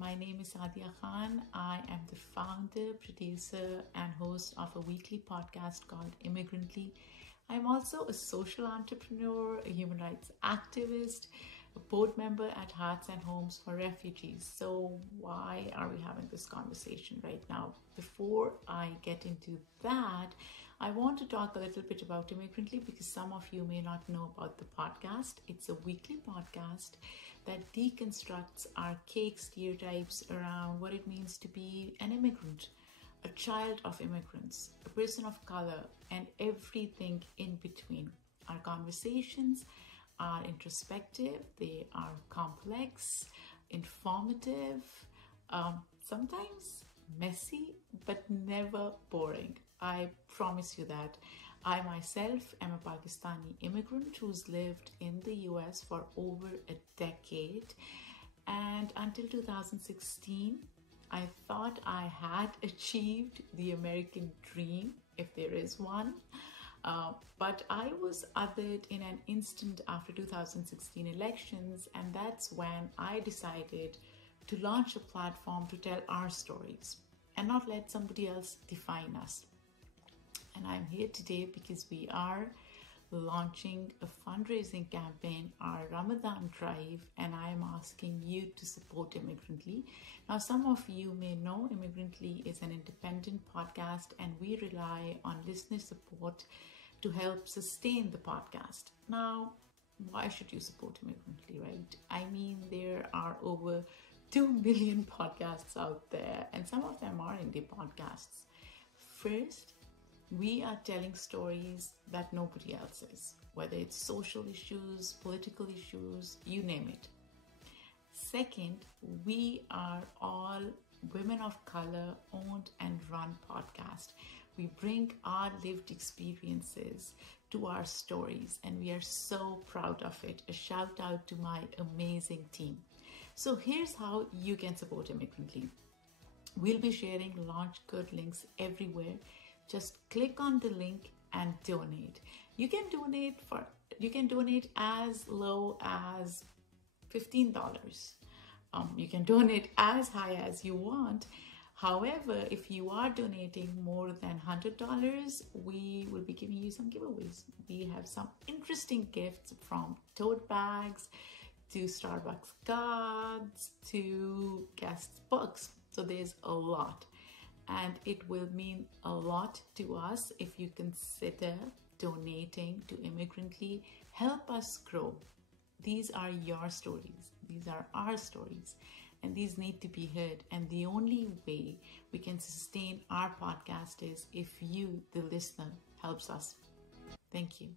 My name is Sadia Khan. I am the founder, producer, and host of a weekly podcast called Immigrantly. I'm also a social entrepreneur, a human rights activist, a board member at Hearts and Homes for Refugees. So why are we having this conversation right now? Before I get into that, I want to talk a little bit about Immigrantly because some of you may not know about the podcast. It's a weekly podcast that deconstructs archaic stereotypes around what it means to be an immigrant, a child of immigrants, a person of color, and everything in between. Our conversations are introspective, they are complex, informative, sometimes messy, but never boring. I promise you that. I myself am a Pakistani immigrant who's lived in the US for over a decade, and until 2016, I thought I had achieved the American dream, if there is one. But I was othered in an instant after 2016 elections, and that's when I decided to launch a platform to tell our stories and not let somebody else define us. And I'm here today because we are launching a fundraising campaign, our Ramadan drive, and I am asking you to support Immigrantly. Now, some of you may know Immigrantly is an independent podcast, and we rely on listener support to help sustain the podcast. Now, why should you support Immigrantly, right? I mean, there are over 2 million podcasts out there, and some of them are indie podcasts. First, we are telling stories that nobody else is, whether it's social issues, political issues, you name it. Second, we are all women of color owned and run podcast. We bring our lived experiences to our stories, and we are so proud of it. A shout out to my amazing team. So here's how you can support Immigrantly. We'll be sharing LaunchGood links everywhere. Just click on the link and donate. You can donate as low as $15. You can donate as high as you want. However, if you are donating more than $100, we will be giving you some giveaways. We have some interesting gifts, from tote bags to Starbucks cards to guest books. So there's a lot. And it will mean a lot to us if you consider donating to Immigrantly. Help us grow. These are your stories. These are our stories. And these need to be heard. And the only way we can sustain our podcast is if you, the listener, helps us. Thank you.